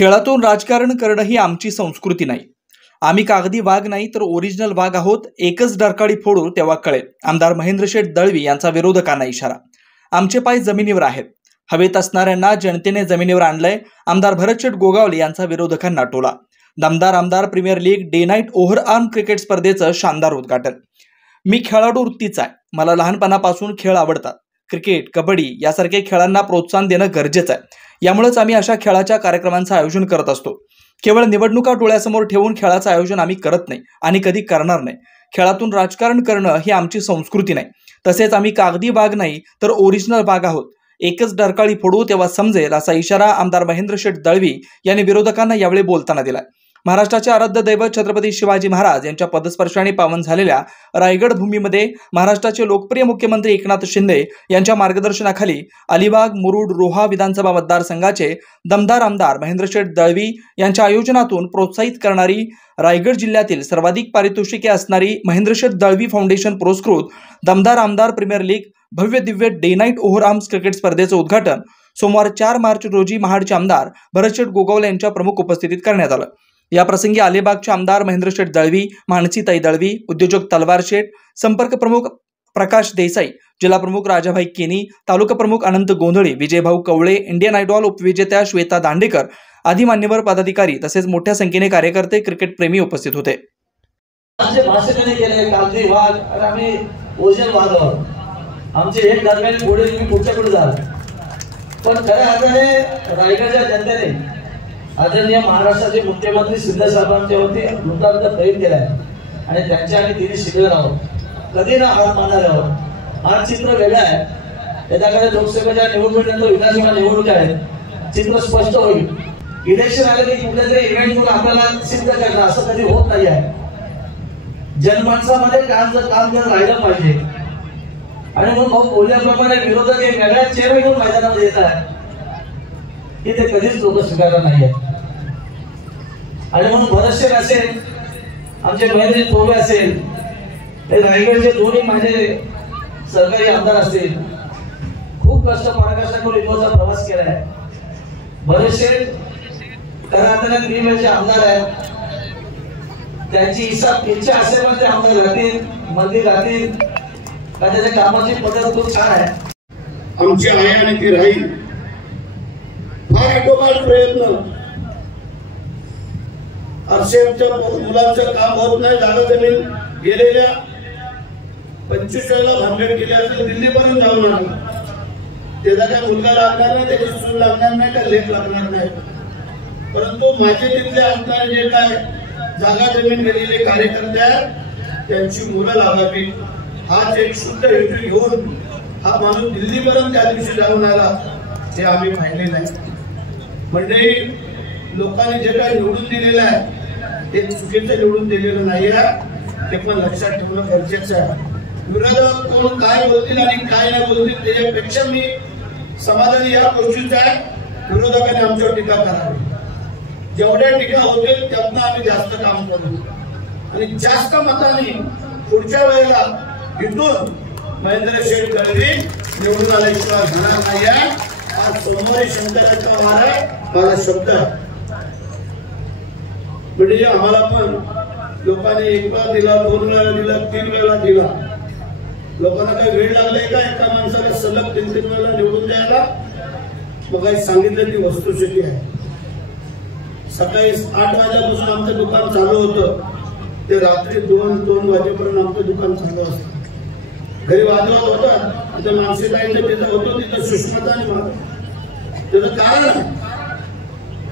खेळातून राजकारण करणं ही आमची संस्कृती नाही। आम्ही कागदी वाघ नाही तर ओरिजिनल वाघ आहोत। एकच डरकाळी फोडू तेव्हा कळेल। आमदार महेंद्र शेठ दळवी यांचा विरोधकांना इशारा। आमचे पाय जमिनीवर आहेत। हवेत असणाऱ्यांना जनतेने जमिनीवर आणलंय। आमदार भरत शेठ गोगावले यांचा विरोधकांना टोला। दमदार आमदार premier league day night over arm cricket स्पर्धेचं शानदार उद्घाटन। मी खेळाडू वृत्तीचा आहे। मला लहानपणापासून खेळ आवडतात। क्रिकेट, कबड्डी यासारख्या खेळांना प्रोत्साहन देणं गरजेचं आहे। यामुळेच आम्ही अशा खेळाच्या कार्यक्रमांचं आयोजन करत असतो। केवळ निवडणुका डोळ्यासमोर ठेवून खेळाचं आयोजन आम्ही करत नाही आणि कधी करणार नाही। खेळातून राजकारण करणं ही आमची संस्कृती नाही। तसेच आम्ही कागदी वाघ नाही तर ओरिजिनल वाघ आहोत। एकच डरकाळी फोडू तेव्हा समजेल असा इशारा आमदार महेंद्र शेठ दळवी यांनी विरोधकांना यावेळी बोलताना दिला। महाराष्ट्राचे आराध्य दैवत छत्रपती शिवाजी महाराज यांच्या पदस्पर्शाने पावन झालेल्या रायगड भूमीमध्ये महाराष्ट्राचे लोकप्रिय मुख्यमंत्री एकनाथ शिंदे यांच्या मार्गदर्शनाखाली अलिबाग, मुरुड, रोहा विधानसभा मतदारसंघाचे दमदार आमदार महेंद्र शेठ दळवी यांच्या आयोजनातून प्रोत्साहित करणारी रायगड जिल्ह्यातील सर्वाधिक पारितोषिके असणारी महेंद्र शेठ दळवी फाउंडेशन पुरस्कृत दमदार आमदार प्रीमियर लीग भव्य Divya day night over arms cricket स्पर्धेचं उद्घाटन सोमवार 4 मार्च रोजी महाडचे आमदार भरत शेठ गोगावले यांच्या प्रमुख उपस्थितीत करण्यात आलं। या प्रसंगी अलिबागचे आमदार महेंद्र शेठ दळवी, मानसीताई दळवी, उद्योजक तलवार शेठ, संपर्क प्रमुख प्रकाश देसाई, जिल्हा प्रमुख राजाभाई केनी, तालुका प्रमुख अनंत गोंधळी, विजयभाऊ कवळे, इंडियन आयडॉल उपविजेत्या श्वेता दांडेकर आदी मान्यवर पदाधिकारी तसेच मोठ्या संख्येने कार्यकर्ते, क्रिकेट प्रेमी उपस्थित होते। आमचे एक दरम्यान पुढे तुम्ही पुढच्याकडे जाल, पण खऱ्या अर्थाने रायगडच्या जनतेने आदरणीय महाराष्ट्राचे मुख्यमंत्री शिंदे साहेबांच्या वरती वृत्तांत खरीद केलाय आणि त्यांच्या आम्ही तिने शिकलेलो आहोत। कधी ना हार मानणार आहोत। हा चित्र वेगळं आहे। त्याच्याकडे लोकसभेच्या निवडणुकीनंतर विधानसभा निवडणुका आहेत। चित्र स्पष्ट होईल। इलेक्शन आलं की कुठल्या तरी इव्हेंट करून आपल्याला सिद्ध करणं असं कधी होत नाही आहे। जनमानसामध्ये काम जर राहिलं पाहिजे आणि म्हणून भाऊ बोलल्याप्रमाणे विरोधक एक वेगळ्या चेहरा घेऊन मैदानामध्ये येत आहे की ते कधीच लोक स्वीकारणार नाही आहेत। आणि म्हणून भरत शेठ असेल, आमचे महेंद्र तोवे असेल, हे रायगडचे दोन्ही माझे सरकारी आमदार असतील, खूप पराकष्ट करून इथोचा प्रवास केलाय। भरत शेठ खऱ्या अर्थाने 3 वर्षे आमदार आहेत। त्यांची इच्छा असेल पण ते आमदार राहतील, मंत्री राहतील, त्याच्या कामाची पद्धत खूप छान आहे। आमची आहे आणि ती राहील। फार इटोकाट प्रयत्न आरसीएमच्या मुलांचं काम होत नाही। जागा जमीन गेलेल्या 25 वेळेला भानगड केली असेल, दिल्लीपर्यंत जाऊन आला। त्याचा काय मुलगा लागणार नाही, त्याची सून लागणार नाही, का लेख लागणार नाही। परंतु माझे तिथले आमदार जे काय जागा जमीन गेलेले कार्यकर्ते आहेत त्यांची मुलं लागावी, हाच एक शुद्ध हेतू घेऊन हा माणूस दिल्लीपर्यंत त्या दिवशी जाऊन आला, हे आम्ही पाहिलेलं आहे। मंडळी, लोकांनी जे काही निवडून दिलेलं आहे ते चुकीचं निवडून दिलेलं नाही आहे, ते पण लक्षात ठेवणं गरजेचं आहे। विरोधक कोण काय बोलतील आणि काय नाही बोलतील त्याच्यापेक्षा मी समाधानी या गोष्टीचा आहे विरोधकांनी आमच्यावर टीका करावी। जेवढ्या टीका होतील त्यातनं आम्ही जास्त काम करू आणि जास्त मतांनी पुढच्या वेळेला इथून महेंद्र शेठ दळवी निवडून आल्याशिवाय घेणार नाही आहे। आज सोमवारी शंकराचा वार आहे, मला शब्द म्हणजे आम्हाला पण लोकांनी 1 वेळा दिला, 2 वेळा दिला, 3 वेळा दिला। लोकांना काही वेळ लागलाय का एका माणसाला सलग 3 वेळा निवडून द्यायला? मग काही सांगितलं ती वस्तुस्थिती आहे। सकाळी 8 वाजल्यापासून आमचं दुकान चालू होतं, ते रात्री 2 वाजेपर्यंत आमचं दुकान चालू असतं। घरी वादवाद होतात, तिथं मानसिकताईंचं तिथं होतं, तिथं सुष्मता आणि माग त्याचं कारण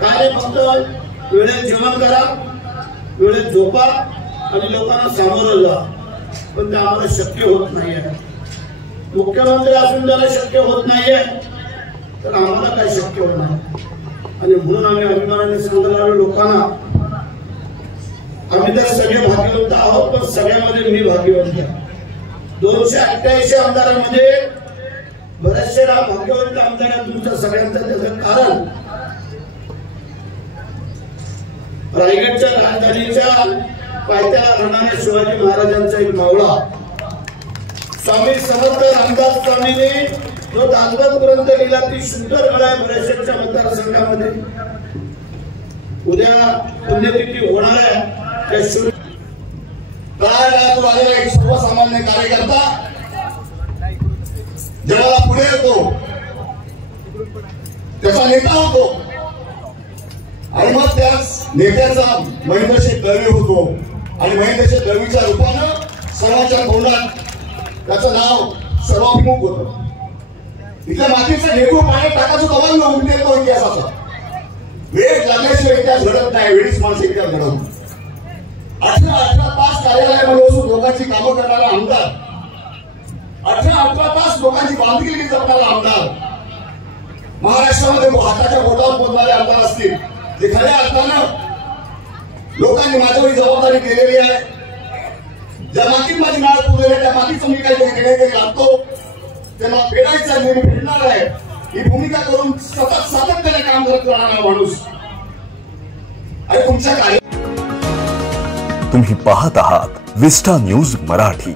काय? फक्त वेळेत जेवण करा, वेळेत झोपा आणि लोकांना सामोरं जा, पण ते आम्हाला शक्य होत नाही आहे। मुख्यमंत्री असून त्याला शक्य होत नाहीये तर आम्हाला काय शक्य होणार? आणि म्हणून आम्ही अभिमानाने सांगायला लोकांना, आम्ही तर सगळे भाग्यवंत आहोत, पण सगळ्यामध्ये मी भाग्यवंत आहे। 288 आमदारांमध्ये भरत शेठ हा भाग्यवंत आमदार आहे तुमच्या सगळ्यांचा। त्याचं कारण रायगडच्या राजधानीच्या पायथ्याला राहणाऱ्या शिवाजी महाराजांचा एक मावळा स्वामी समर्थ रामदास स्वामीने जो दासगत ग्रंथ लिहिला ती शुद्ध गळा भरत शेठच्या मतदारसंघामध्ये उद्या पुण्यतिथी होणार आहे त्या तळागाळातून आलेला एक सर्वसामान्य कार्यकर्ता जगाला पुढे येतो, त्याचा नेता होतो आणि मग त्याच नेत्याचा महेंद्रशेठ दळवी होतो आणि महेंद्रशेठ दळवीच्या रूपानं सर्वांच्या तोंडात त्याचं नाव सर्वाभिमुख होतं. इथल्या मातीचा ढेकूळ पाण्यात टाकायचं तवाला उमटे येतो इतिहासाचा. वेळ लागल्याशिवाय इतिहास घडत नाही, वेळीच माणसं इतिहास घडवतो. 18 तास कार्यालयामध्ये बसून लोकांची कामं करणारा आमदार, 18 तास लोकांची बांधिलकी जपणारा आमदार, महाराष्ट्रामध्ये हाताच्या बोटावर पोचणारे आमदार असतील जे खऱ्या अर्थानं लोकांनी माझ्यावर जबाबदारी दिलेली आहे. ज्या मातीत माझी नाळ पुरलेली आहे त्या मातीचं मी काहीतरी देण्याकडे लागतो, त्याला फेडायचं मी फेडणार आहे ही भूमिका करून सतत सातत्याने काम करत राहणारा माणूस. आणि तुमच्या कार्य तुम्ही पाहत आहात विस्टा न्यूज मराठी.